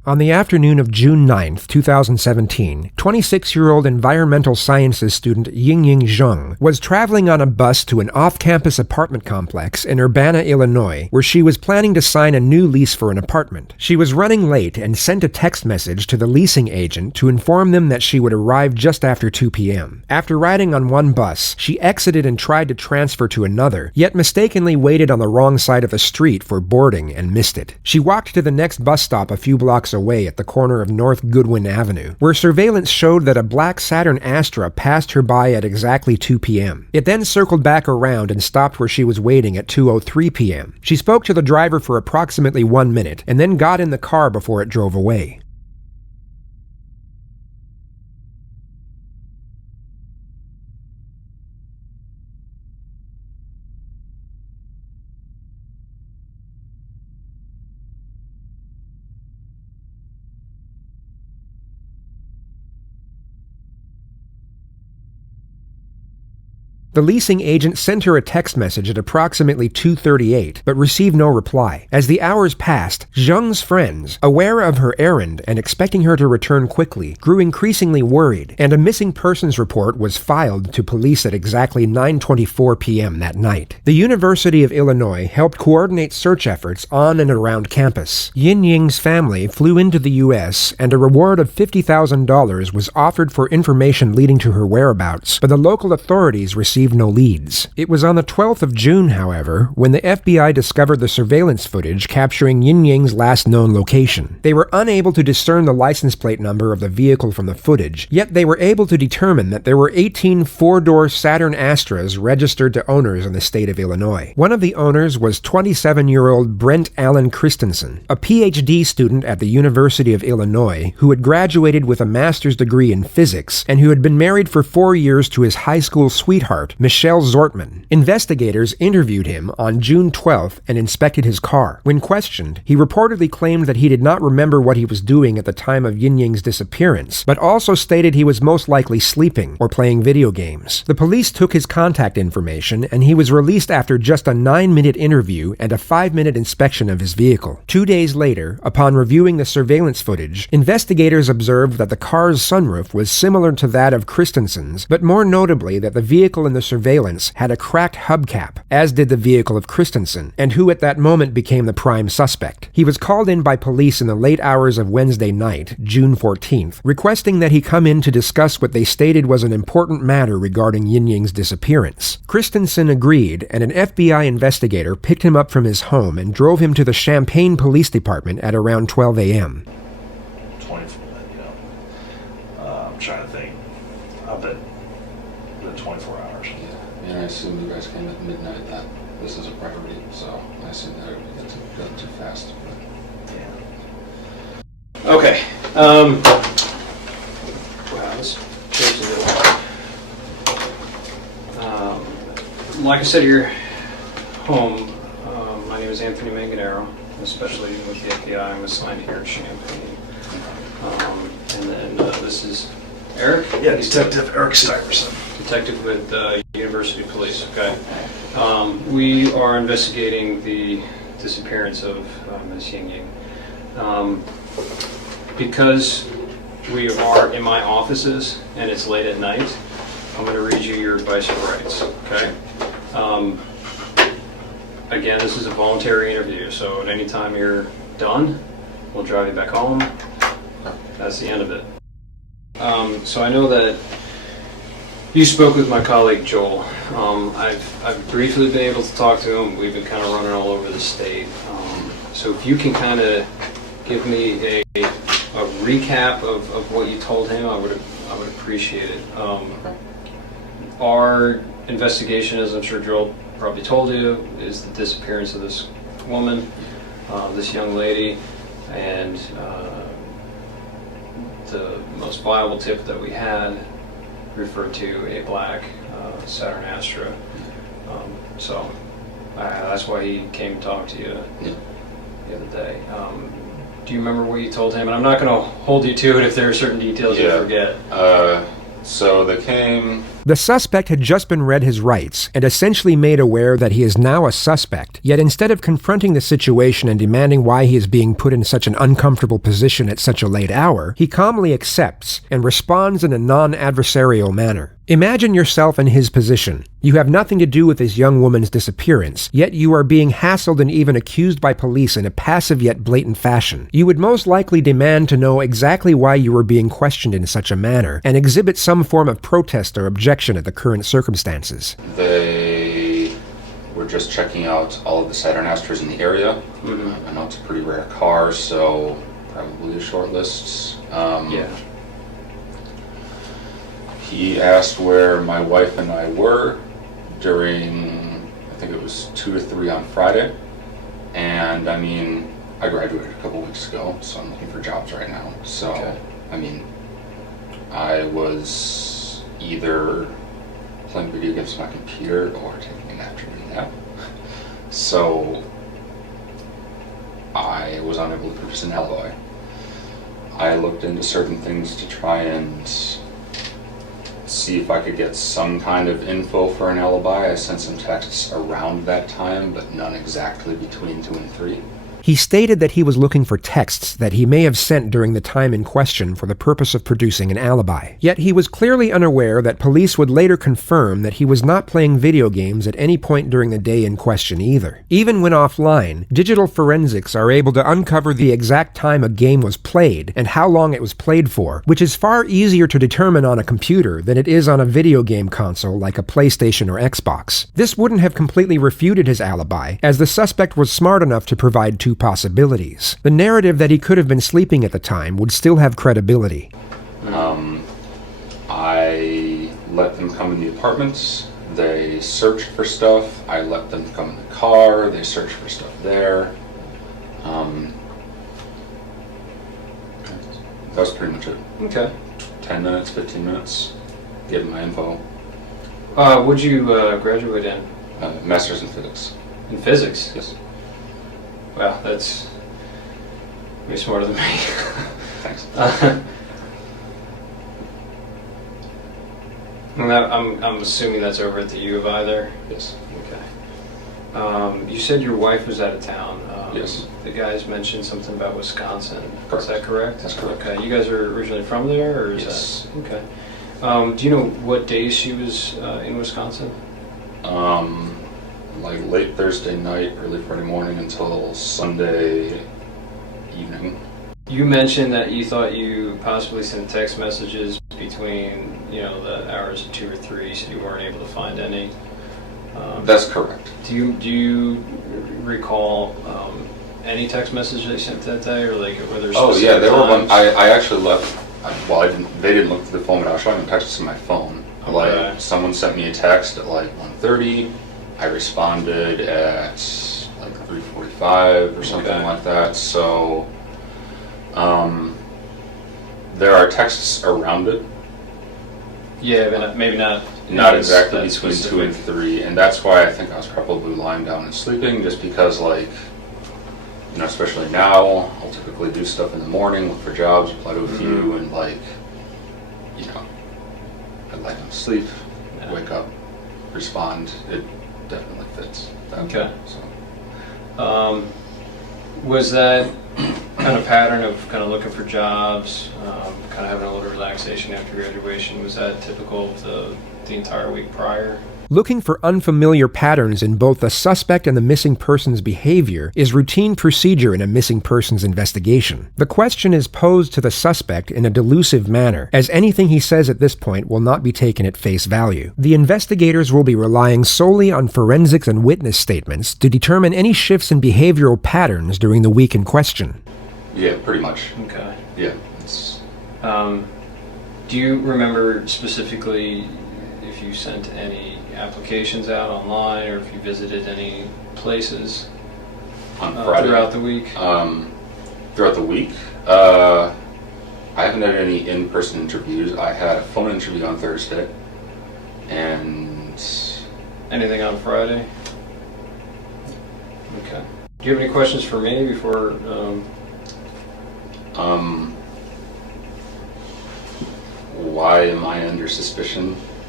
On the afternoon of June 9, 2017, 26-year-old environmental sciences student Yingying Zheng was traveling on a bus to an off-campus apartment complex in Urbana, Illinois, where she was planning to sign a new lease for an apartment. She was running late and sent a text message to the leasing agent to inform them that she would arrive just after 2 p.m. After riding on one bus, she exited and tried to transfer to another, yet mistakenly waited on the wrong side of the street for boarding and missed it. She walked to the next bus stop a few blocks away at the corner of North Goodwin Avenue, where surveillance showed that a black Saturn Astra passed her by at exactly 2 p.m. It then circled back around and stopped where she was waiting at 2:03 p.m. She spoke to the driver for approximately 1 minute and then got in the car before it drove away. The leasing agent sent her a text message at approximately 2:38, but received no reply. As the hours passed, Zheng's friends, aware of her errand and expecting her to return quickly, grew increasingly worried, and a missing persons report was filed to police at exactly 9:24 p.m. that night. The University of Illinois helped coordinate search efforts on and around campus. Yingying's family flew into the U.S., and a reward of $50,000 was offered for information leading to her whereabouts, but the local authorities received no leads. It was on the 12th of June, however, when the FBI discovered the surveillance footage capturing Yingying's last known location. They were unable to discern the license plate number of the vehicle from the footage, yet they were able to determine that there were 18 four-door Saturn Astras registered to owners in the state of Illinois. One of the owners was 27-year-old Brendt Christensen, a PhD student at the University of Illinois who had graduated with a master's degree in physics and who had been married for 4 years to his high school sweetheart, Michelle Zortman. Investigators interviewed him on June 12th and inspected his car. When questioned, he reportedly claimed that he did not remember what he was doing at the time of Yingying's disappearance, but also stated he was most likely sleeping or playing video games. The police took his contact information, and he was released after just a 9-minute interview and a 5-minute inspection of his vehicle. 2 days later, upon reviewing the surveillance footage, investigators observed that the car's sunroof was similar to that of Christensen's, but more notably that the vehicle in the surveillance had a cracked hubcap, as did the vehicle of Christensen, and who at that moment became the prime suspect. He was called in by police in the late hours of Wednesday night, June 14th, requesting that he come in to discuss what they stated was an important matter regarding Yingying's disappearance. Christensen agreed, and an FBI investigator picked him up from his home and drove him to the Champaign Police Department at around 12 a.m. 24, I'm trying to think. I bet 24 hours. Yeah, I assume you guys came at midnight that this is a priority, so I assume that it would get too fast. But yeah. Okay. Wow, this changed a little. Like I said, you're home. My name is Anthony Manganaro, especially with the FBI. I'm assigned here in Champaign. And then this is Eric? Yeah, Detective Eric Stuyvesant. Detective with University Police, okay. We are investigating the disappearance of Ms. Yingying. Because we are in my offices and it's late at night, I'm going to read you your advice of rights, okay? Again, this is a voluntary interview, so at any time you're done, we'll drive you back home. That's the end of it. So I know that you spoke with my colleague Joel. I've briefly been able to talk to him. We've been kind of running all over the state. So if you can kind of give me a recap of what you told him, I would appreciate it. Our investigation, as I'm sure Joel probably told you, is the disappearance of this woman, this young lady, and the most viable tip that we had referred to a black Saturn Astra. So that's why he came to talk to you the other day. Do you remember what you told him? And I'm not going to hold you to it if there are certain details you forget. So they came The suspect had just been read his rights and essentially made aware that he is now a suspect, yet instead of confronting the situation and demanding why he is being put in such an uncomfortable position at such a late hour, he calmly accepts and responds in a non-adversarial manner. Imagine yourself in his position. You have nothing to do with this young woman's disappearance, yet you are being hassled and even accused by police in a passive yet blatant fashion. You would most likely demand to know exactly why you were being questioned in such a manner, and exhibit some form of protest or objection at the current circumstances. They were just checking out all of the Saturn Astros in the area. I know it's a pretty rare car, so probably a short list. Yeah. He asked where my wife and I were during, I think it was 2 to 3 on Friday. And I mean, I graduated a couple weeks ago, so I'm looking for jobs right now. So, Okay. I mean, I was either playing video games on my computer or taking an afternoon nap. So, I was unable to produce an alibi. I looked into certain things to try and see if I could get some kind of info for an alibi. I sent some texts around that time, but none exactly between 2 and 3. He stated that he was looking for texts that he may have sent during the time in question for the purpose of producing an alibi. Yet he was clearly unaware that police would later confirm that he was not playing video games at any point during the day in question either. Even when offline, digital forensics are able to uncover the exact time a game was played and how long it was played for, which is far easier to determine on a computer than it is on a video game console like a PlayStation or Xbox. This wouldn't have completely refuted his alibi, as the suspect was smart enough to provide 2 possibilities. The narrative that he could have been sleeping at the time would still have credibility. I let them come in the apartments. They searched for stuff. I let them come in the car. They searched for stuff there. That was pretty much it. Okay. 10 minutes, 15 minutes, getting my info. What'd you graduate in? Master's in physics. In physics? Yes. Wow, that's way smarter than me. Thanks. I'm assuming that's over at the U of I there? Yes. Okay. You said your wife was out of town. Yes. The guys mentioned something about Wisconsin. Correct. Is that correct? That's correct. Okay. You guys are originally from there, or is Yes. that okay? Do you know what days she was in Wisconsin? Like late Thursday night, early Friday morning until Sunday evening. You mentioned that you thought you possibly sent text messages between, the hours of 2 or 3, so you weren't able to find any. That's correct. Do you recall any text message they sent that day, or like were there? Oh yeah, there were one. times? I actually left. Well, I didn't. They didn't look through the phone, but I was showing them texts on my phone. Okay. Like someone sent me a text at like 1:30. I responded at like 3:45 or something Okay. like that. So, there are texts around it. Yeah, but maybe not. Not exactly that between 2 specific. and 3, and that's why I think I was probably lying down and sleeping, just because, like, especially now, I'll typically do stuff in the morning, look for jobs, apply to a few, and like, I lie down to sleep, Yeah. wake up, respond. It definitely fits. Okay. So. Was that kind of pattern of kind of looking for jobs, kind of having a little relaxation after graduation, was that typical of the entire week prior? Looking for unfamiliar patterns in both the suspect and the missing person's behavior is routine procedure in a missing persons investigation. The question is posed to the suspect in a delusive manner, as anything he says at this point will not be taken at face value. The investigators will be relying solely on forensics and witness statements to determine any shifts in behavioral patterns during the week in question. Yeah, pretty much. Okay. Yeah. It's, Do you remember specifically if you sent any applications out online, or if you visited any places on Friday. throughout the week? Throughout the week, I haven't had any in-person interviews. I had a phone interview on Thursday, and Anything on Friday? Okay. Do you have any questions for me before? why am I under suspicion?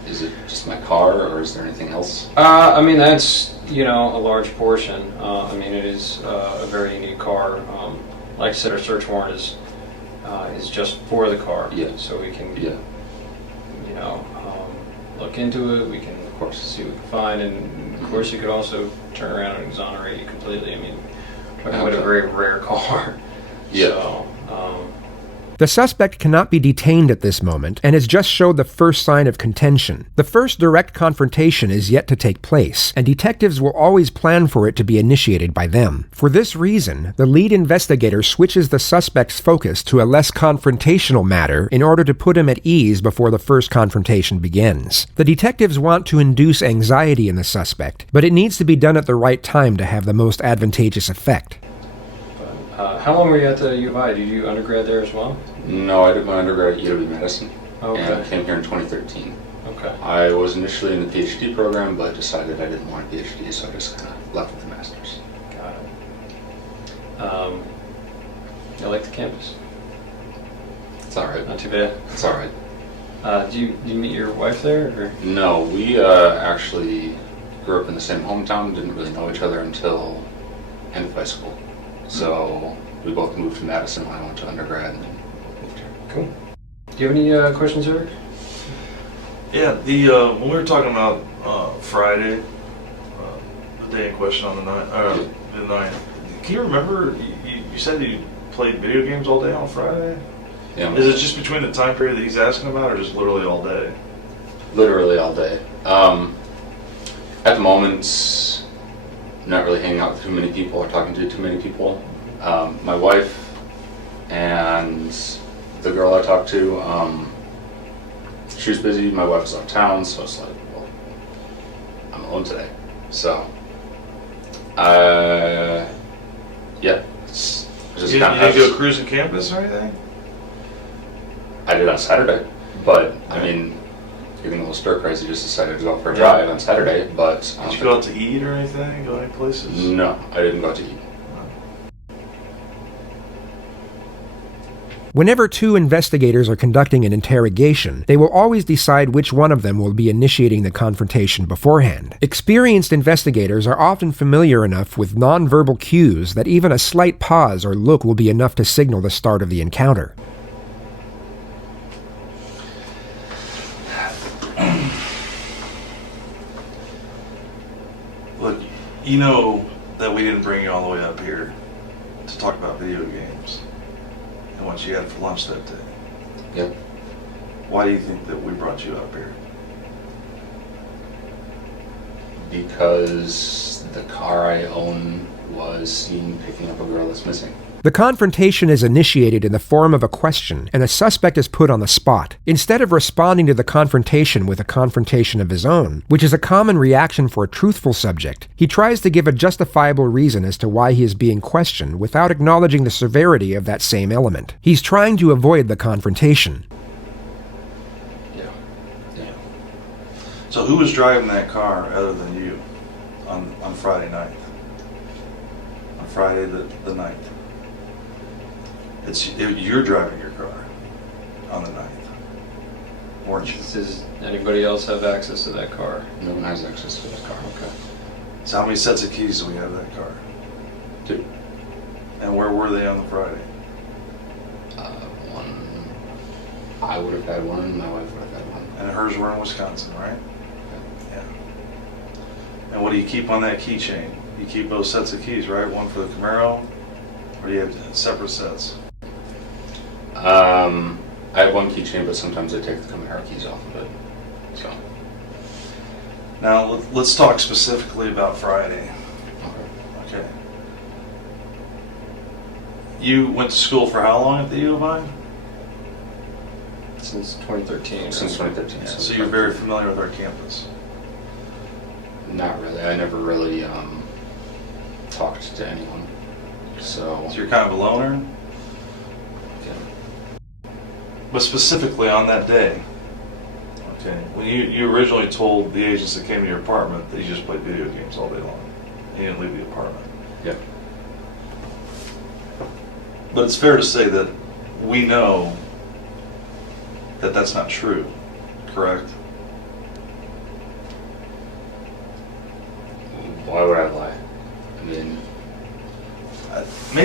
Is it just my car, or is there anything else? I mean, that's, a large portion. I mean, it is a very unique car. Like I said, our search warrant is just for the car. Yeah. So we can, Yeah. look into it. We can, of course, see what we can find. And, of course, you could also turn around and exonerate you completely. I mean, we're talking about a very rare car. Yeah. So, The suspect cannot be detained at this moment and has just showed the first sign of contention. The first direct confrontation is yet to take place, and detectives will always plan for it to be initiated by them. For this reason, the lead investigator switches the suspect's focus to a less confrontational matter in order to put him at ease before the first confrontation begins. The detectives want to induce anxiety in the suspect, but it needs to be done at the right time to have the most advantageous effect. how long were you at the U of I? Did you undergrad there as well? No, I did my undergrad at UW-Madison, Okay. and I came here in 2013. Okay. I was initially in the PhD program, but decided I didn't want a PhD, so I just kind of left with the master's. Got it. I like the campus. It's all right. Not too bad. It's all right. Do you meet your wife there? Or? No, we actually grew up in the same hometown, didn't really know each other until end of high school. So we both moved to Madison when I went to undergrad and then moved here. Cool. Do you have any questions, Eric? Yeah, when we were talking about Friday, the day in question on the 9th, can you remember, you said you played video games all day on Friday? Yeah. Is it just between the time period that he's asking about, or just literally all day? Literally all day. At the moment, not really hanging out with too many people or talking to too many people. My wife and the girl I talked to, she was busy, my wife was out of town, so it's like, well, I'm alone today. So, yeah. It's just You kind didn't of go cruising campus or anything? I did on Saturday, but I mean, getting a little stir crazy, just decided to go for a drive on Saturday, but... Did you go out to eat or anything? Go any places? No, I didn't go out to eat. Whenever two investigators are conducting an interrogation, they will always decide which one of them will be initiating the confrontation beforehand. Experienced investigators are often familiar enough with nonverbal cues that even a slight pause or look will be enough to signal the start of the encounter. Look, you know that we didn't bring you all the way up here to talk about video games and what you had for lunch that day. Yep. Why do you think that we brought you up here? Because the car I own was seen picking up a girl that's missing. The confrontation is initiated in the form of a question, and the suspect is put on the spot. Instead of responding to the confrontation with a confrontation of his own, which is a common reaction for a truthful subject, he tries to give a justifiable reason as to why he is being questioned without acknowledging the severity of that same element. He's trying to avoid the confrontation. Yeah. So who was driving that car other than you on Friday night? On Friday the 9th. You're driving your car on the 9th, weren't you? Does anybody else have access to that car? No one has access to that car. Okay. So how many sets of keys do we have that car? 2. And where were they on the Friday? One. I would have had one, my wife would have had one. And hers were in Wisconsin, right? Yeah. And what do you keep on that keychain? You keep both sets of keys, right? One for the Camaro, or do you have separate sets? I have one keychain, but sometimes I take the Camaro keys off of it. So. Now let's talk specifically about Friday. Okay. You went to school for how long at the U of I? Since 2013. Right? Since 2013. Yeah, so you're very familiar with our campus. Not really. I never really talked to anyone. So you're kind of a loner? yeah. But specifically on that day, okay, when you originally told the agents that came to your apartment that you just played video games all day long, and you didn't leave the apartment. Yeah. But it's fair to say that we know that that's not true, correct?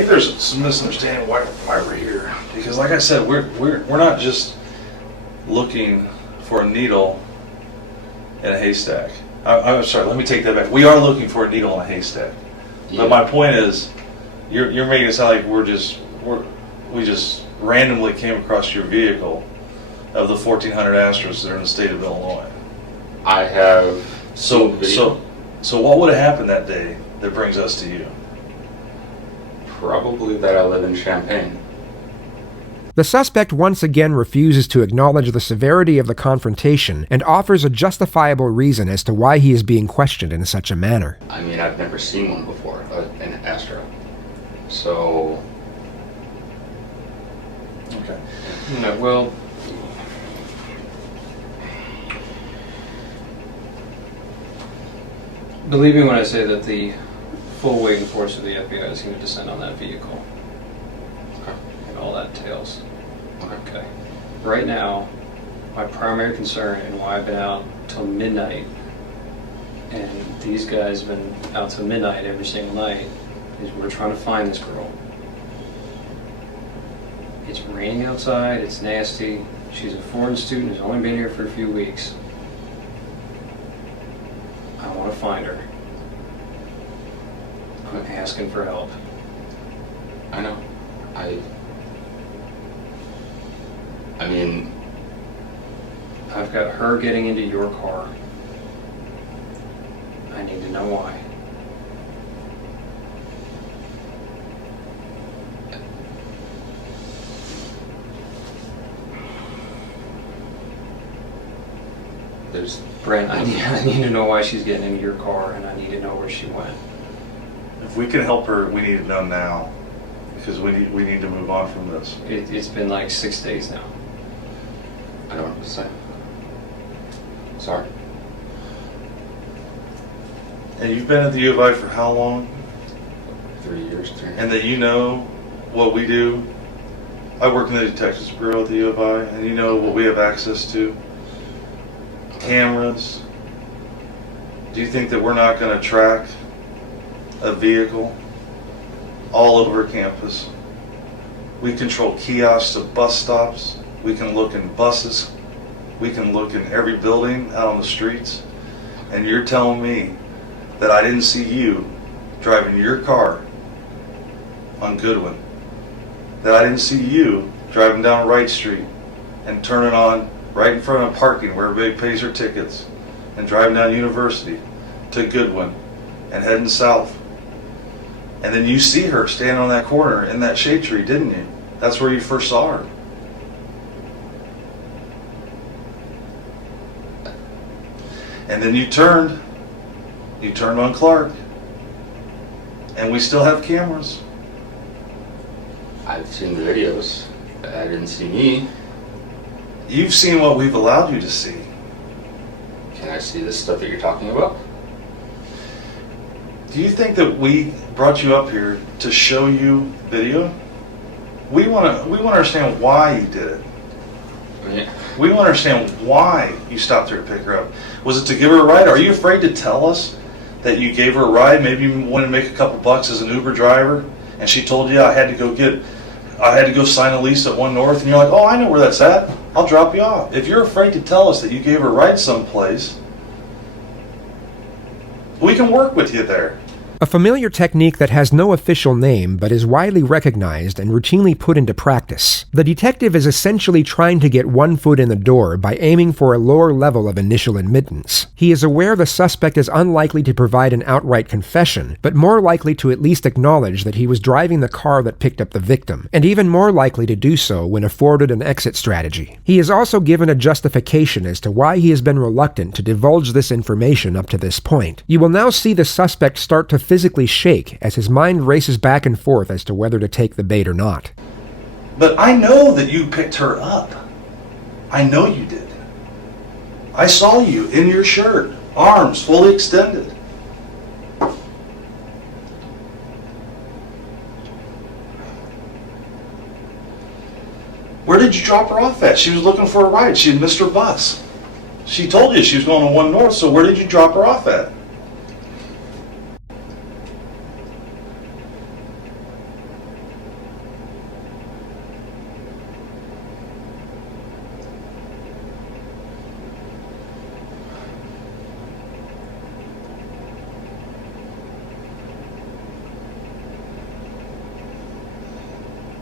think there's some misunderstanding why we're here. Because like I said, we're not just looking for a needle in a haystack. I'm sorry, let me take that back. We are looking for a needle in a haystack. Yeah. But my point is, you're making it sound like we just randomly came across your vehicle of the 1,400 Astros that are in the state of Illinois. I have So seen video. so what would have happened that day that brings us to you? Probably that I live in Champaign. The suspect once again refuses to acknowledge the severity of the confrontation and offers a justifiable reason as to why he is being questioned in such a manner. I mean, I've never seen one before, an Astro. So, Okay. No, well, believe me when I say that the full weight and force of the FBI is going to descend on that vehicle. Okay. And all that entails. Okay. Okay. Right now, my primary concern and why I've been out till midnight, and these guys have been out till midnight every single night, is we're trying to find this girl. It's raining outside, it's nasty. She's a foreign student who's only been here for a few weeks. I want to find her. I'm asking for help. I know. I mean, I've got her getting into your car. I need to know why. there's Brent, I need to know why she's getting into your car, and I need to know where she went. If we can help her, we need it done now, because we need to move on from this. It's been like 6 days now. I don't know what to say. Sorry. And you've been at the U of I for how long? 3 years, 3 And that you know what we do. I work in the Detectives Bureau at the U of I, and you know what we have access to. Cameras. Do you think that we're not going to track a vehicle all over campus? We control kiosks of bus stops. We can look in buses. We can look in every building out on the streets. And you're telling me that I didn't see you driving your car on Goodwin, that I didn't see you driving down Wright Street and turning on right in front of parking where everybody pays their tickets and driving down University to Goodwin and heading south. And then you see her standing on that corner in that shade tree, didn't you? That's where you first saw her. And then you turned on Clark, and we still have cameras. I've seen the videos. I didn't see me. You've seen what we've allowed you to see. Can I see this stuff that you're talking about? Do you think that we brought you up here to show you video? We want to understand why you did it. Yeah. We want to understand why you stopped her to pick her up. Was it to give her a ride? Are you afraid to tell us that you gave her a ride? Maybe you wanted to make a couple bucks as an Uber driver, and she told you I had to go sign a lease at One North, and you're like, oh, I know where that's at. I'll drop you off. If you're afraid to tell us that you gave her a ride someplace, we can work with you there. A familiar technique that has no official name but is widely recognized and routinely put into practice. The detective is essentially trying to get one foot in the door by aiming for a lower level of initial admittance. He is aware the suspect is unlikely to provide an outright confession, but more likely to at least acknowledge that he was driving the car that picked up the victim, and even more likely to do so when afforded an exit strategy. He is also given a justification as to why he has been reluctant to divulge this information up to this point. You will now see the suspect start to physically shake as his mind races back and forth as to whether to take the bait or not. But I know that you picked her up. I know you did. I saw you in your shirt, arms fully extended. Where did you drop her off at? She was looking for a ride. She had missed her bus. She told you she was going to One North, so where did you drop her off at?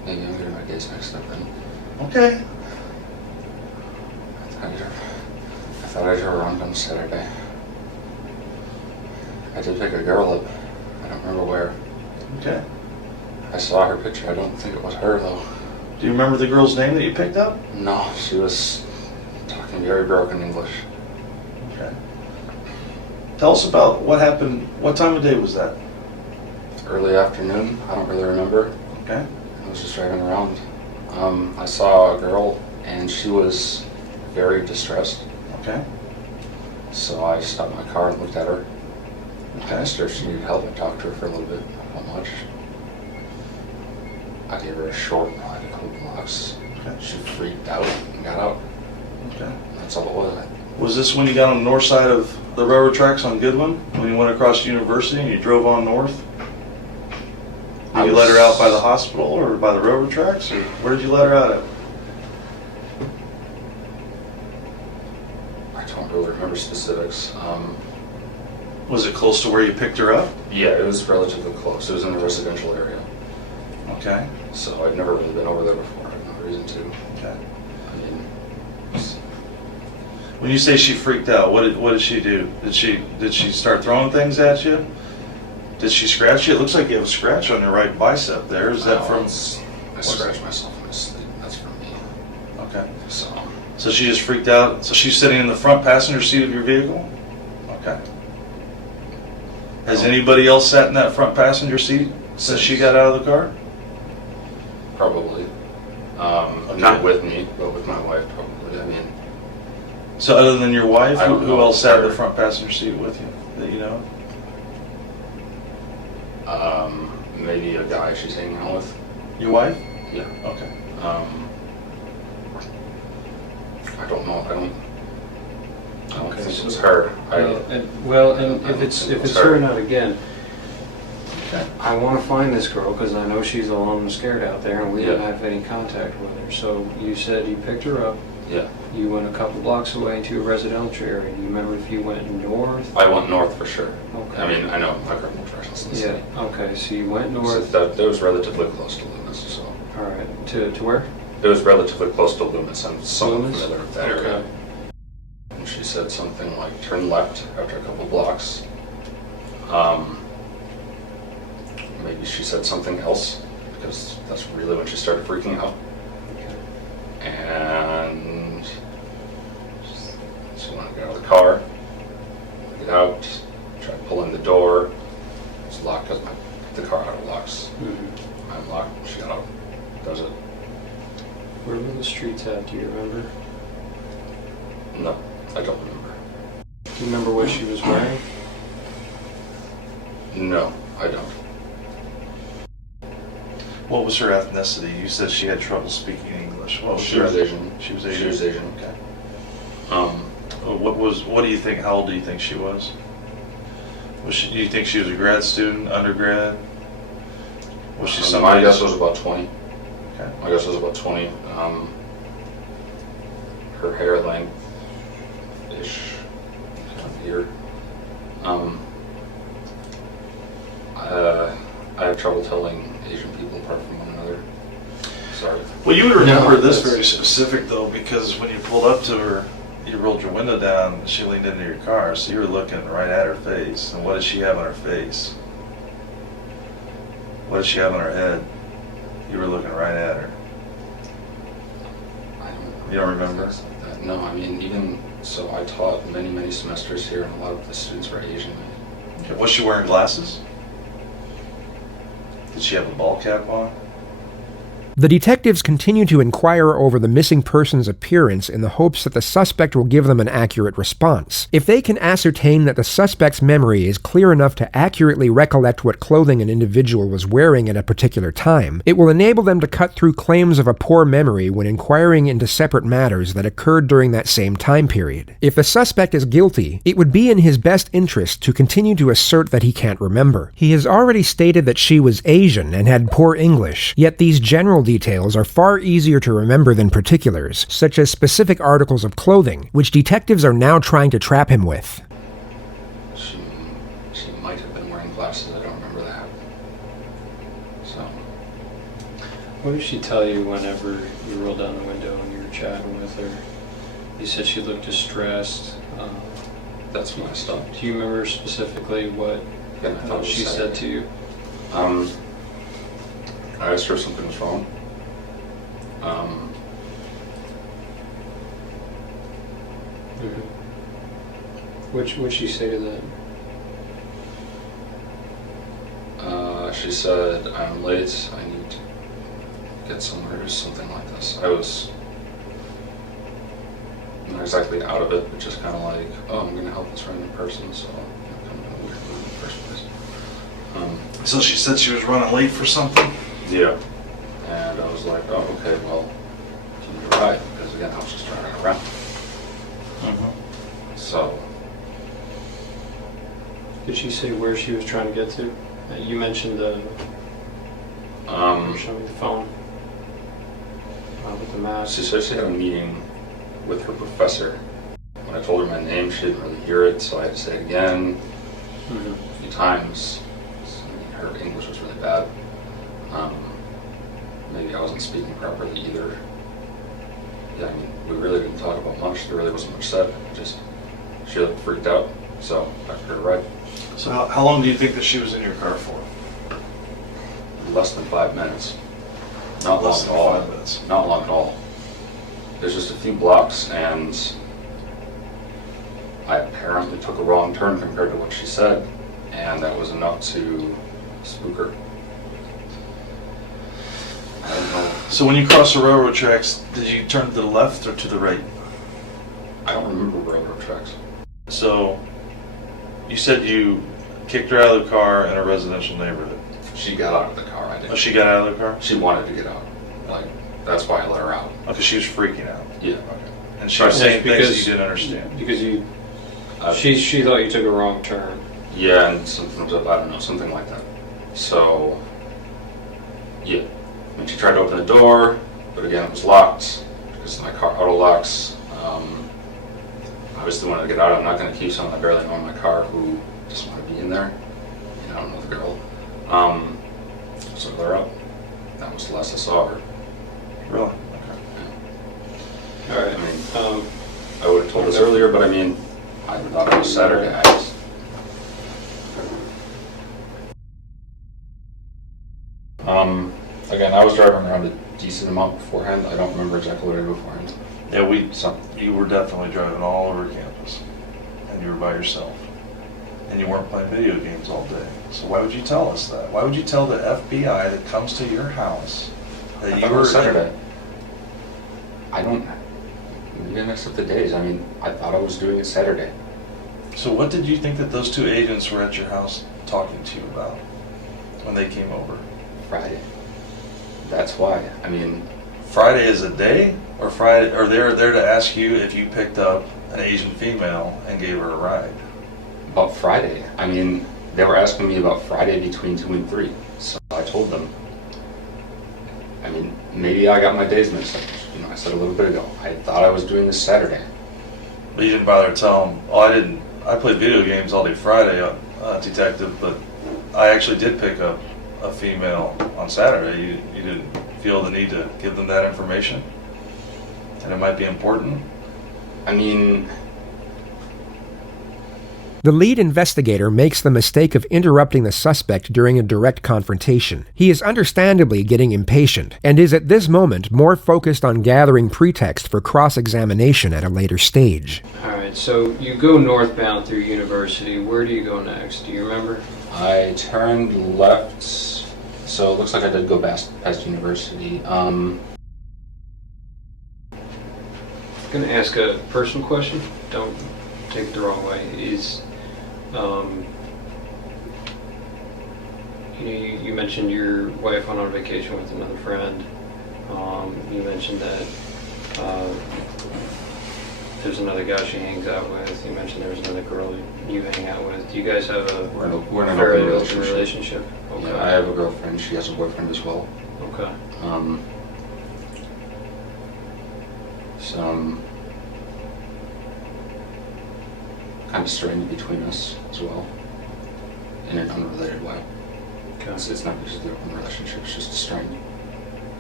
Maybe I'm getting my days mixed up then. Okay. I thought I drove around on Saturday. I did pick a girl up. I don't remember where. Okay. I saw her picture. I don't think it was her, though. Do you remember the girl's name that you picked up? No, she was talking very broken English. Okay. Tell us about what happened. What time of day was that? Early afternoon. I don't really remember. Okay. I was just driving around. I saw a girl, and she was very distressed. Okay. So I stopped my car and looked at her. I Okay. asked her if she needed help. I talked to her for a little bit. Not much. I gave her a short ride, a couple blocks. Okay. She freaked out and got out. Okay. That's all it was. Was this when you got on the north side of the railroad tracks on Goodwin? When you went across the university and you drove on north? Did you let her out by the hospital or by the railroad tracks? Or where did you let her out at? I don't really remember specifics. Was it close to where you picked her up? Yeah, it was relatively close. It was in a residential area. Okay. So I'd never really been over there before. I had no reason to. Okay. I mean, When you say she freaked out, what did she do? Did she start throwing things at you? Did she scratch you? It looks like you have a scratch on your right bicep there. Is that from? I scratched myself in my sleep. That's from me. Okay. So she just freaked out. So she's sitting in the front passenger seat of your vehicle? Okay. Has anybody else sat in that front passenger seat since she got out of the car? probably. Not with me, but with my wife probably. I mean, So other than your wife, I don't who know else sat in the her. front passenger seat with you that you know? maybe a guy she's hanging out with. Your wife? Yeah. Okay. I don't know. I don't Okay, think it so- was her. And if it's her or not, again, Okay. I want to find this girl because I know she's alone and scared out there, and we Yeah. didn't have any contact with her. So you said you picked her up. Yeah. You went a couple blocks away into a residential area. Do you remember if you went north? I went north for sure. Okay. I mean, I know my criminal directions in the Yeah. city. Okay. So you went So north. that was relatively close to Loomis. So All right. To where? it was relatively close to Loomis. I'm somewhat Loomis? familiar with that area. Okay. And she said something like turn left after a couple blocks. Maybe she said something else because that's really when she started freaking out. And she wanted to get out of the car, get out, tried pulling the door. It's locked because the car auto locks. Mhm. I unlocked, she got out. That was it. Where were the streets at? Do you remember? No, I don't remember. Do you remember what she was wearing? No, I don't. What was her ethnicity? You said she had trouble speaking English. What was She was Asian. She was She Asian. was Asian. Okay. What do you think? How old do you think she was? Do you think she was a grad student, undergrad? Was she My somebody? guess was about 20. Okay. My guess was about 20. Her hair length-ish, kind of here. I have trouble telling Asian people apart from one another. Sorry. Well, you would remember No, this that's- very specific though, because when you pulled up to her, you rolled your window down. She leaned into your car, so you were looking right at her face. And what does she have on her face? What does she have on her head? You were looking right at her. You don't remember? things like that. No, I mean, even so, I taught many, many semesters here, and a lot of the students were Asian. Okay. Was she wearing glasses? Did she have a ball cap on? The detectives continue to inquire over the missing person's appearance in the hopes that the suspect will give them an accurate response. If they can ascertain that the suspect's memory is clear enough to accurately recollect what clothing an individual was wearing at a particular time, it will enable them to cut through claims of a poor memory when inquiring into separate matters that occurred during that same time period. If the suspect is guilty, it would be in his best interest to continue to assert that he can't remember. He has already stated that she was Asian and had poor English, yet these general details are far easier to remember than particulars, such as specific articles of clothing, which detectives are now trying to trap him with. She might have been wearing glasses. I don't remember that. So What did she tell you whenever you rolled down the window and you were chatting with her? You said she looked distressed. That's when I stopped. Do you remember specifically what Again, I thought it was she said to you? I asked her if something was wrong. What'd she say to that? She said, I'm late, I need to get somewhere, or something like this. I was not exactly out of it, but just kind of like, oh, I'm going to help this random person, so I'm kind of in a weird mood in the first place. So she said she was running late for something? Yeah. And I was like, oh, okay, well, can you ride? Because again, I was just driving around. So. Did she say where she was trying to get to? You mentioned the. Show me the phone. With the map. She said she had a meeting with her professor. When I told her my name, she didn't really hear it, so I had to say it again a few times. Her English was really bad. Maybe I wasn't speaking properly either. Yeah, I mean, we really didn't talk about much. There really wasn't much said. Just, she looked freaked out, so I took her a ride. So how long do you think that she was in your car for? Less than 5 minutes. Not long Less at than all. 5 minutes. Not long at all. There's just a few blocks, and I apparently took a wrong turn compared to what she said, and that was enough to spook her. I don't know. So when you crossed the railroad tracks, did you turn to the left or to the right? I don't remember railroad tracks. So you said you kicked her out of the car in a residential neighborhood. She got out of the car. I didn't. Oh, she got out of the car? She wanted to get out. Like, that's why I let her out. Okay, she was freaking out. Yeah. Okay. And she was saying things that you didn't understand. Because you. She thought you took a wrong turn. Yeah, and something was up, I don't know, something like that. So, yeah. And she tried to open the door, but again, it was locked because my car auto locks. I obviously wanted to get out. I'm not going to keep someone I barely know in my car who just want to be in there. You know, I don't know the girl. So I let her out. That was the last I saw her. Really? Okay. Yeah. All right. I mean, I would have told us earlier, but I mean, I thought it was Saturday. Again, I was driving around a decent amount beforehand. I don't remember exactly what I did beforehand. Yeah, you were definitely driving all over campus, and you were by yourself, and you weren't playing video games all day. So why would you tell us that? Why would you tell the FBI that comes to your house that you were Saturday? I don't. Maybe I mixed up the days. I mean, I thought I was doing it Saturday. So what did you think that those two agents were at your house talking to you about when they came over? Friday. That's why. I mean, Friday is a day, or Friday, or they're there to ask you if you picked up an Asian female and gave her a ride? about Friday. I mean, they were asking me about Friday between 2 and 3. So I told them. I mean, maybe I got my days mixed up. You know, I said a little bit ago. I thought I was doing this Saturday. But you didn't bother to tell them, oh, I didn't. I played video games all day Friday, detective, but I actually did pick up a female on Saturday. You didn't feel the need to give them that information? And it might be important? I mean... The lead investigator makes the mistake of interrupting the suspect during a direct confrontation. He is understandably getting impatient, and is at this moment more focused on gathering pretext for cross-examination at a later stage. Alright, so you go northbound through University. Where do you go next? Do you remember? I turned left, so it looks like I did go past University. I'm going to ask a personal question. Don't take it the wrong way. You mentioned your wife went on vacation with another friend. You mentioned that there's another guy she hangs out with. You mentioned there was another girl you hang out with. Do you guys have We're in an fairly open open relationship? Okay. Yeah, I have a girlfriend. She has a boyfriend as well. Okay. Some kind of strained between us as well, in an unrelated way. Okay. It's not because of the open relationship, it's just a strain.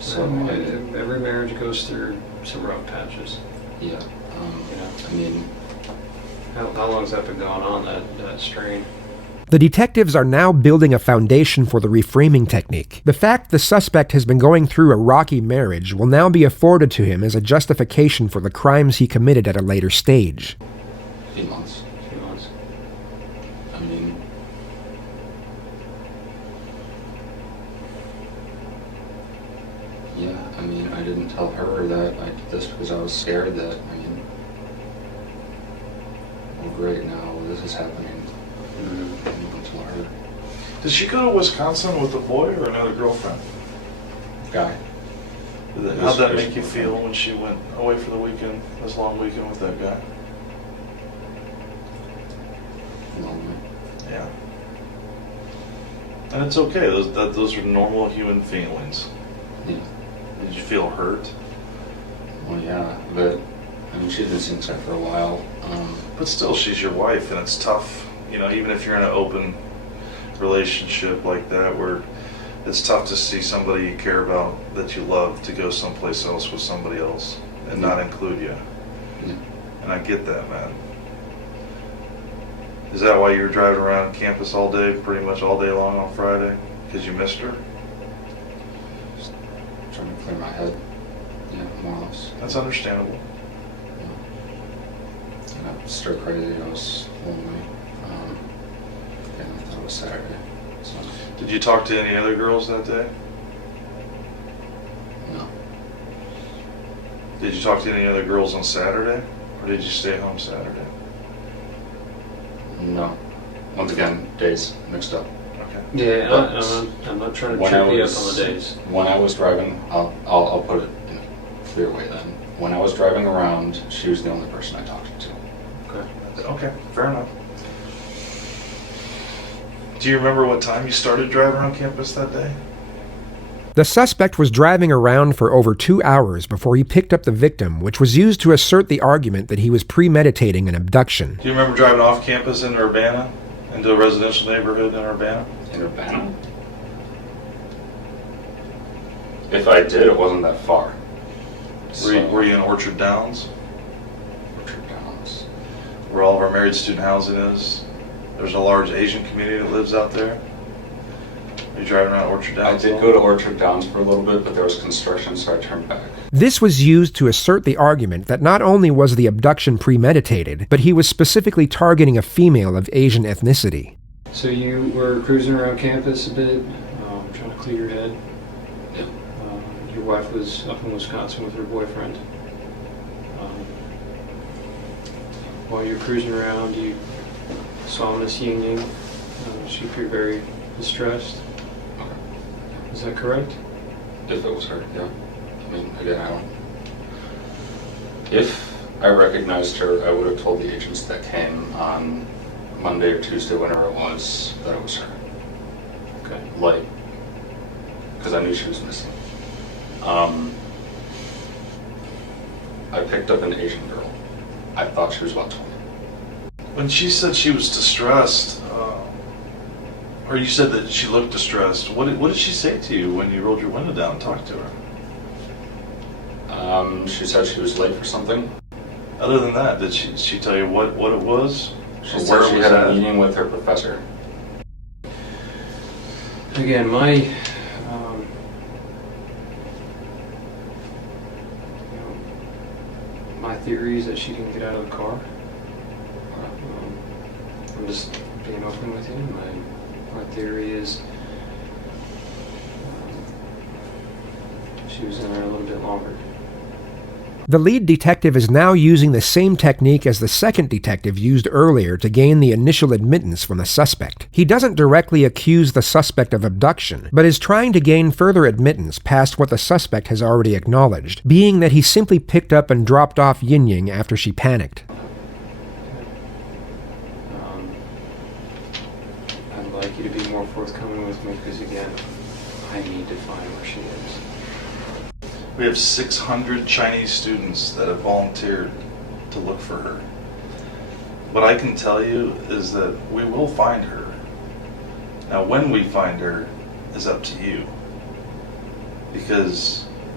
So every marriage goes through some rough patches. yeah, I mean, How long's that been going on, that strain? The detectives are now building a foundation for the reframing technique. The fact the suspect has been going through a rocky marriage will now be afforded to him as a justification for the crimes he committed at a later stage. a few months. I mean, yeah, I mean, I didn't tell her that I did this because I was scared that, I mean, well, great, now this is happening. I didn't tell her. Did she go to Wisconsin with a boy or another girlfriend? Guy. How'd that make you feel when she went away for the weekend, this long weekend with that guy? Lonely. Yeah. And it's okay. Those are normal human feelings. Yeah. Did you feel hurt? Well, yeah, but, I mean, she's been seeing sex for a while. But still, she's your wife, and it's tough. You know, even if you're in an open relationship like that, where it's tough to see somebody you care about, that you love, to go someplace else with somebody else and not include you. Yeah. And I get that, man. Is that why you were driving around campus all day, pretty much all day long on Friday? Because you missed her? Just trying to clear my head. Yeah, more or less. That's understandable. Yeah. I was stir crazy, I was lonely. And I thought it was Saturday. So, Did you talk to any other girls that day? no. Did you talk to any other girls on Saturday? Or did you stay home Saturday? No. Once again, days mixed up. Okay. Yeah, But I'm not trying to when trip I you up was- on the days. When I was driving, I'll put it in a clear way then. When I was driving around, she was the only person I talked to. Okay. Okay, fair enough. Do you remember what time you started driving around campus that day? The suspect was driving around for over 2 hours before he picked up the victim, which was used to assert the argument that he was premeditating an abduction. Do you remember driving off campus in Urbana, into a residential neighborhood in Urbana? In Urbana? If I did, it wasn't that far. Were you in Orchard Downs, Orchard Downs. where all of our married student housing is? There's a large Asian community that lives out there. Are you driving around Orchard I Downs? did go to Orchard Downs for a little bit, but there was construction, so I turned back. This was used to assert the argument that not only was the abduction premeditated, but he was specifically targeting a female of Asian ethnicity. So you were cruising around campus a bit, trying to clear your head. Yeah. Your wife was up in Wisconsin with her boyfriend. While you were cruising around, you saw Miss Ying Ying. She appeared very distressed. Okay. Is that correct? If it was her, yeah. I mean, again, I don't... If I recognized her, I would have told the agents that came on Monday or Tuesday, whenever it was, that it was her. Okay. Like, because I knew she was missing. I picked up an Asian girl. I thought she was about 20. When she said she was distressed, or you said that she looked distressed, what did she say to you when you rolled your window down and talked to her? She said she was late for something. Other than that, did she tell you what it was? She Or said where it she was had at? a meeting with her professor. Again, my my theory is that she didn't get out of the car. I'm just being open with you. My theory is she was in there a little bit longer. The lead detective is now using the same technique as the second detective used earlier to gain the initial admittance from the suspect. He doesn't directly accuse the suspect of abduction, but is trying to gain further admittance past what the suspect has already acknowledged, being that he simply picked up and dropped off Yin Ying after she panicked. I'd like you to be more forthcoming with me because, again, I need to find where she is. We have 600 Chinese students that have volunteered to look for her. What I can tell you is that we will find her. Now, when we find her is up to you. Because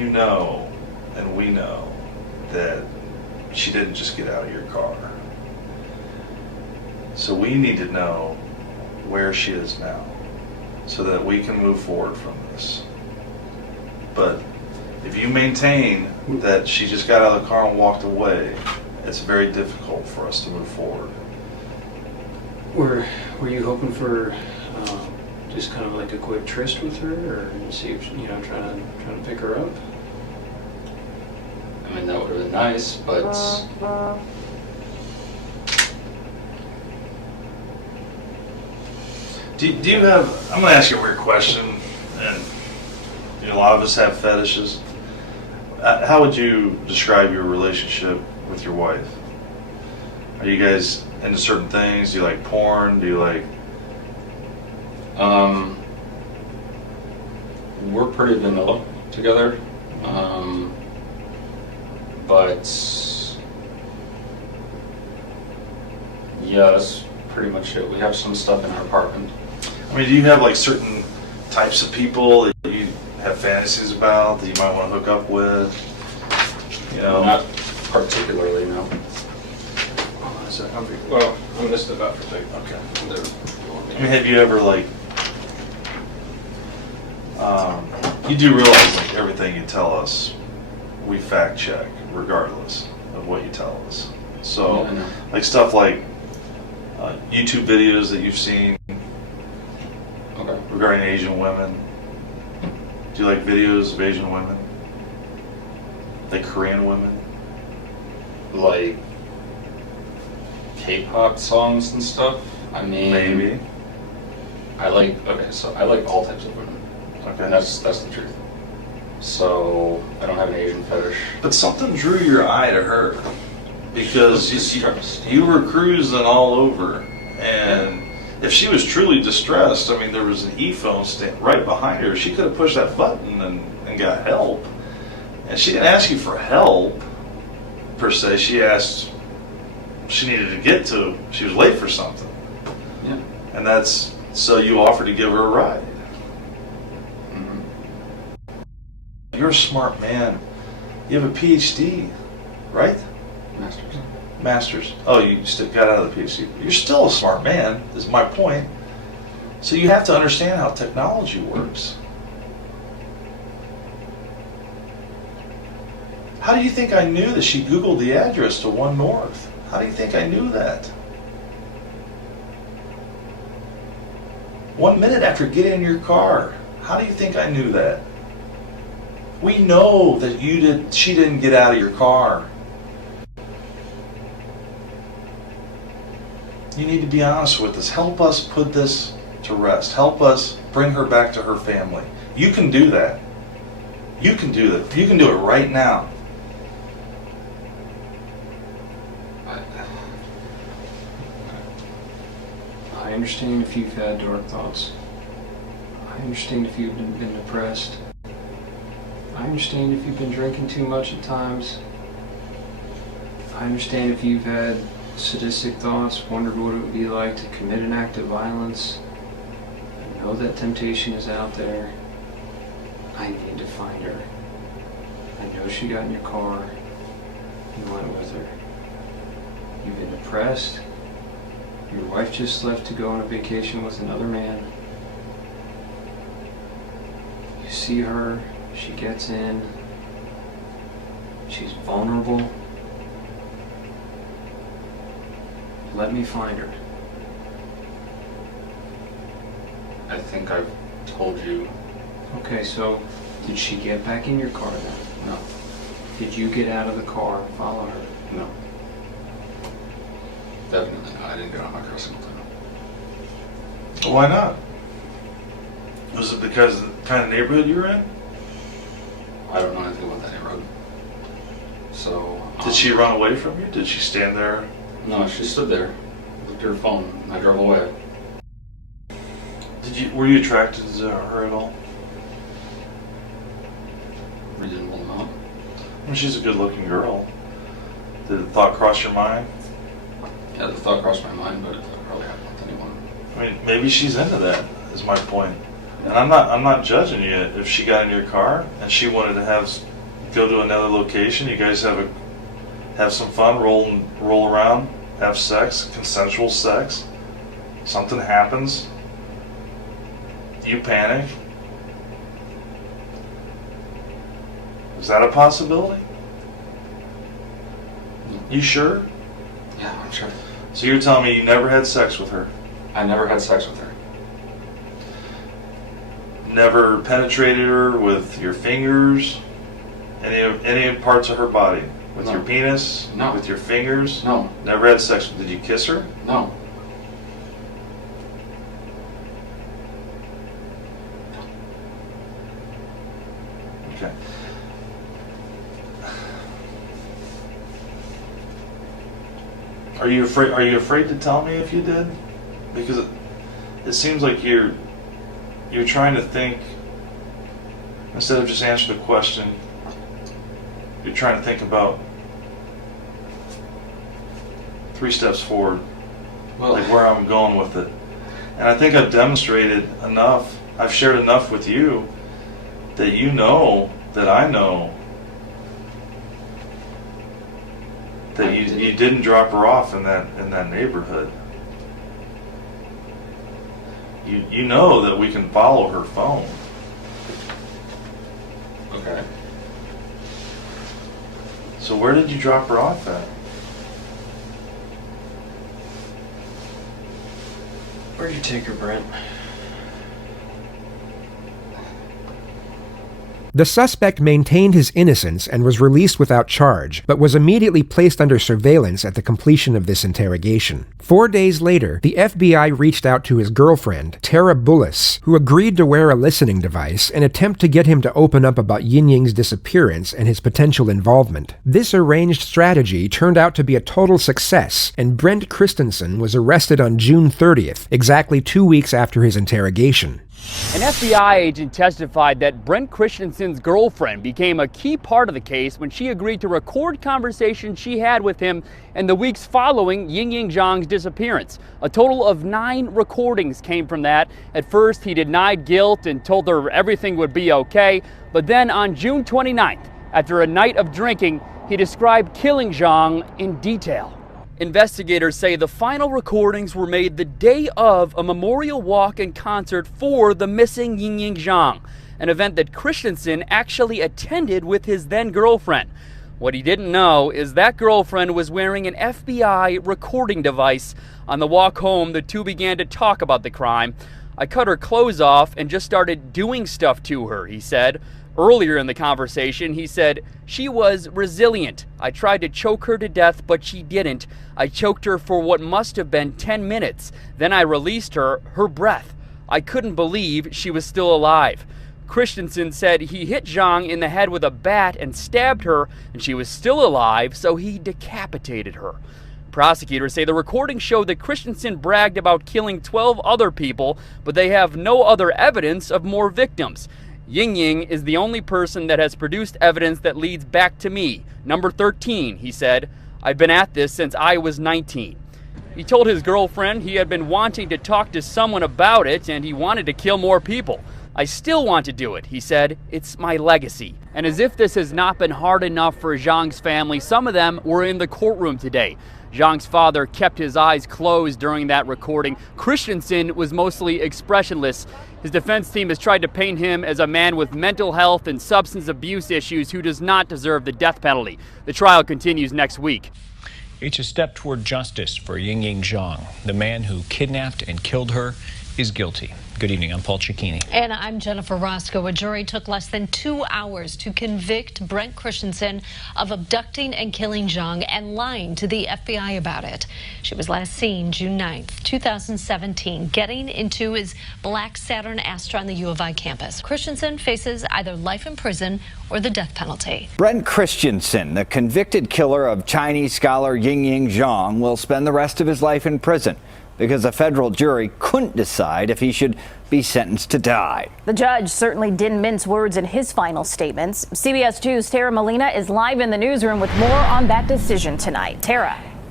you know, and we know, that she didn't just get out of your car. So we need to know where she is now, so that we can move forward from this. But if you maintain that she just got out of the car and walked away, it's very difficult for us to move forward. Were you hoping for just kind of like a quick tryst with her, or see if trying to pick her up? I mean, that would have been nice, but Do you have, I'm going to ask you a weird question, and a lot of us have fetishes. How would you describe your relationship with your wife? Are you guys into certain things? Do you like porn? Do you like... we're pretty vanilla together. But yeah, that's pretty much it. We have some stuff in our apartment. I mean, do you have like certain types of people that you have fantasies about that you might want to hook up with? You know, Not particularly, no. Well, I'm listening about for a second. okay. I mean, have you ever like? You do realize like everything you tell us, we fact check regardless of what you tell us. So, Yeah, I know. like stuff like YouTube videos that you've seen Okay. regarding Asian women. Do you like videos of Asian women? Like Korean women? Like K-pop songs and stuff. I mean, Maybe. I like all types of women, Okay. and that's the truth. So I don't have an Asian fetish. But something drew your eye to her because She was distressed. you were cruising all over, and if she was truly distressed, I mean, there was an e-phone stand right behind her. She could have pushed that button and got help. And she didn't ask you for help per se. She asked, she needed to get to, she was late for something, Yeah. and that's so you offered to give her a ride. Mm-hmm. You're a smart man. You have a PhD, right? Masters. Masters. Oh, you got out of the PhD. You're still a smart man, is my point. So you have to understand how technology works. How do you think I knew that she Googled the address to 1 North? How do you think I knew that? 1 minute after getting in your car, how do you think I knew that? We know that she didn't get out of your car. You need to be honest with us. Help us put this to rest. Help us bring her back to her family. You can do that. You can do that. You can do it right now. I understand if you've had dark thoughts. I understand if you've been depressed. I understand if you've been drinking too much at times. I understand if you've had sadistic thoughts, wondered what it would be like to commit an act of violence. I know that temptation is out there. I need to find her. I know she got in your car. You went with her. You've been depressed. Your wife just left to go on a vacation with another man. You see her, she gets in. She's vulnerable. Let me find her. I think I've told you. Okay, so did she get back in your car then? No. Did you get out of the car and follow her? No. Definitely not. I didn't get on my car single time. Why not? Was it because of the kind of neighborhood you were in? I don't know anything about that neighborhood. So. Did she run away from you? Did she stand there? No, she stood there, looked at her phone, and I drove away. Were you attracted to her at all? Reasonable amount. I mean, she's a good-looking girl. Did the thought cross your mind? Yeah, the thought crossed my mind, but it probably happened with anyone. I mean, maybe she's into that, is my point. And I'm not judging you if she got in your car and she wanted to have go to another location. You guys have some fun, roll around, have sex, consensual sex. Something happens. You panic. Is that a possibility? You sure? Yeah, I'm sure. So you're telling me you never had sex with her? I never had sex with her. Never penetrated her with your fingers? Any parts of her body? With No. your penis? No. With your fingers? No. Never had sex. Did you kiss her? No. Okay. Are you afraid to tell me if you did? Because it seems like you're trying to think instead of just answer the question. You're trying to think about 3 steps forward, Well, like where I'm going with it. And I think I've demonstrated enough. I've shared enough with you that you know that I know that you didn't drop her off in that neighborhood. You know that we can follow her phone. okay. So where did you drop her off at? Where'd you take her, Brent? The suspect maintained his innocence and was released without charge, but was immediately placed under surveillance at the completion of this interrogation. 4 days later, the FBI reached out to his girlfriend, Tara Bullis, who agreed to wear a listening device and attempt to get him to open up about Yin Ying's disappearance and his potential involvement. This arranged strategy turned out to be a total success, and Brendt Christensen was arrested on June 30th, exactly 2 weeks after his interrogation. An FBI agent testified that Brendt Christensen's girlfriend became a key part of the case when she agreed to record conversations she had with him in the weeks following Ying Zhang's disappearance. A total of 9 recordings came from that. At first, he denied guilt and told her everything would be okay. But then on June 29th, after a night of drinking, he described killing Zhang in detail. Investigators say the final recordings were made the day of a memorial walk and concert for the missing Ying Zhang, an event that Christensen actually attended with his then-girlfriend. What he didn't know is that girlfriend was wearing an FBI recording device. On the walk home, the two began to talk about the crime. "I cut her clothes off and just started doing stuff to her," he said. Earlier in the conversation, he said, "She was resilient. I tried to choke her to death, but she didn't. I choked her for what must have been 10 minutes. Then I released her breath. I couldn't believe she was still alive." Christensen said he hit Zhang in the head with a bat and stabbed her, and she was still alive, so he decapitated her. Prosecutors say the recording showed that Christensen bragged about killing 12 other people, but they have no other evidence of more victims. Ying is the only person that has produced evidence that leads back to me. Number 13, he said. "I've been at this since I was 19. He told his girlfriend he had been wanting to talk to someone about it and he wanted to kill more people. "I still want to do it," he said. "It's my legacy." And as if this has not been hard enough for Zhang's family, some of them were in the courtroom today. Zhang's father kept his eyes closed during that recording. Christensen was mostly expressionless. His defense team has tried to paint him as a man with mental health and substance abuse issues who does not deserve the death penalty. The trial continues next week. It's a step toward justice for Ying Zhang. The man who kidnapped and killed her is guilty. Good evening, I'm Paul Cicchini. And I'm Jennifer Roscoe. A jury took less than 2 hours to convict Brendt Christensen of abducting and killing Zhang and lying to the FBI about it. She was last seen June 9th, 2017, getting into his black Saturn Astra on the U of I campus. Christensen faces either life in prison or the death penalty. Brendt Christensen, the convicted killer of Chinese scholar Ying Zhang, will spend the rest of his life in prison because a federal jury couldn't decide if he should be sentenced to die. The judge certainly didn't mince words in his final statements. CBS 2's Tara Molina is live in the newsroom with more on that decision tonight. Tara.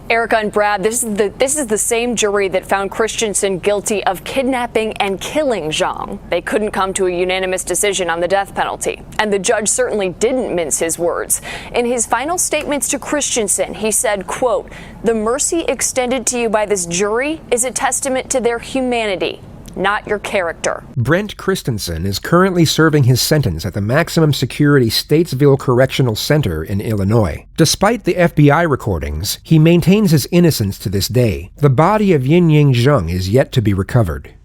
Erica and Brad, this is the same jury that found Christensen guilty of kidnapping and killing Zhang. They couldn't come to a unanimous decision on the death penalty, and the judge certainly didn't mince his words. In his final statements to Christensen, he said, quote, "The mercy extended to you by this jury is a testament to their humanity, not your character." Brendt Christensen is currently serving his sentence at the maximum security Statesville Correctional Center in Illinois. Despite the FBI recordings, he maintains his innocence to this day. The body of Yingying Zheng is yet to be recovered.